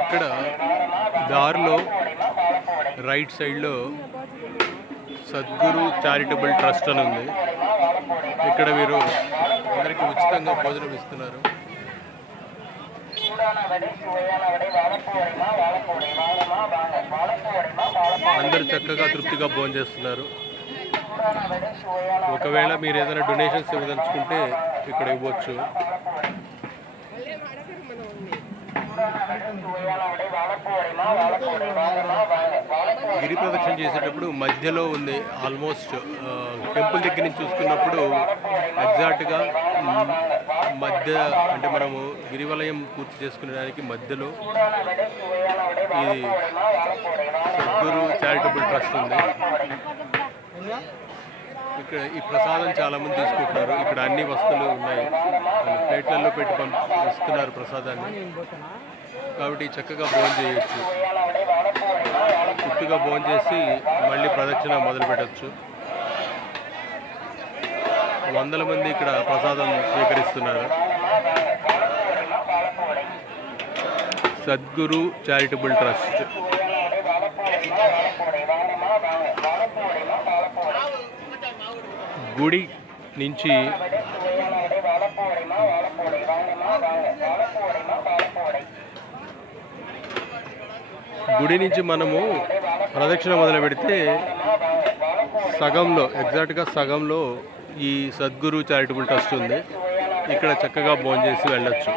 ఇక్కడ దారిలో రైట్ సైడ్లో సద్గురు చారిటబుల్ ట్రస్ట్ అని ఉంది. ఇక్కడ వీరు అందరికీ ఉచితంగా భోజనం ఇస్తున్నారు. అందరూ చక్కగా తృప్తిగా భోజనం చేస్తున్నారు. ఒకవేళ మీరు ఏదైనా డొనేషన్స్ ఇవ్వదలుచుకుంటే ఇక్కడ ఇవ్వచ్చు. గిరి ప్రదక్షిణ చేసేటప్పుడు మధ్యలో ఉంది. ఆల్మోస్ట్ టెంపుల్ దగ్గర నుంచి చూసుకున్నప్పుడు ఎగ్జాక్ట్గా మధ్య అంటే మనము గిరివలయం పూర్తి చేసుకునేదానికి మధ్యలో ఇది సద్గురు చారిటబుల్ ట్రస్ట్ ఉంది. ఇక్కడ ఈ ప్రసాదం చాలామంది తీసుకుంటున్నారు. ఇక్కడ అన్ని వస్తువులు ఉన్నాయి, ప్లేట్లలో పెట్టి ఇస్తున్నారు ప్రసాదాన్ని. కాబట్టి చక్కగా భోజనం చేయొచ్చు. పూర్తిగా భోజనం చేసి మళ్ళీ ప్రదక్షిణ మొదలు పెట్టచ్చు. వందల మంది ఇక్కడ ప్రసాదం స్వీకరిస్తున్నారు. Sadhguru charitable trust. గుడి నుంచి మనము ప్రదక్షిణ మొదలు పెడితే సగంలో ఎగ్జాక్ట్గా సగంలో ఈ సద్గురు చారిటబుల్ ట్రస్ట్ ఉంది. ఇక్కడ చక్కగా భోజనం చేసి వెళ్ళొచ్చు.